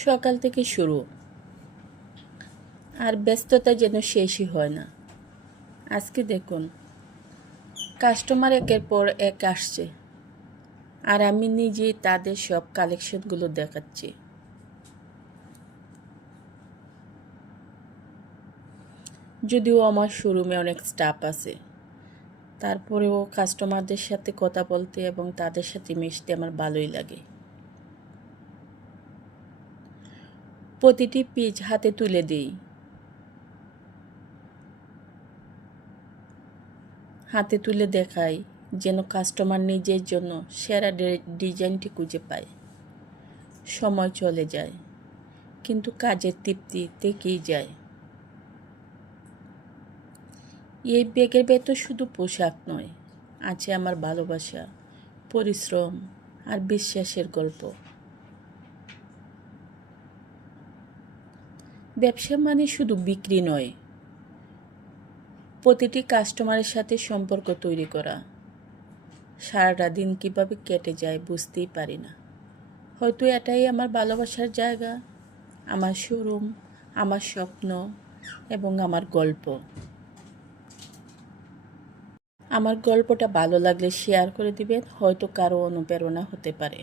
সকাল থেকে শুরু, আর ব্যস্ততা যেন শেষই হয় না। আজকে দেখুন, কাস্টমার একের পর এক আসছে, আর আমি নিজেই তাদের সব কালেকশনগুলো দেখাচ্ছি। যদিও আমার শোরুমে অনেক স্টাফ আছে, তারপরেও কাস্টমারদের সাথে কথা বলতে এবং তাদের সাথে মিশতে আমার ভালোই লাগে। প্রতিটি পিস হাতে তুলে দিই, হাতে তুলে দেখাই, যেন কাস্টমার নিজের জন্য সেরা ডিজাইনটি খুঁজে পায়। সময় চলে যায়, কিন্তু কাজের তৃপ্তি থেকেই যায়। এই ব্যাগের ভেতর শুধু পোশাক নয়, আছে আমার ভালোবাসা, পরিশ্রম আর বিশ্বাসের গল্প। ব্যবসা মানে শুধু বিক্রি নয়, প্রতিটি কাস্টমারের সাথে সম্পর্ক তৈরি করা। সারাটা দিন কীভাবে কেটে যায় বুঝতেই পারি না। হয়তো এটাই আমার ভালোবাসার জায়গা, আমার শোরুম, আমার স্বপ্ন এবং আমার গল্প। আমার গল্পটা ভালো লাগলে শেয়ার করে দিবেন, হয়তো কারো অনুপ্রেরণা হতে পারে।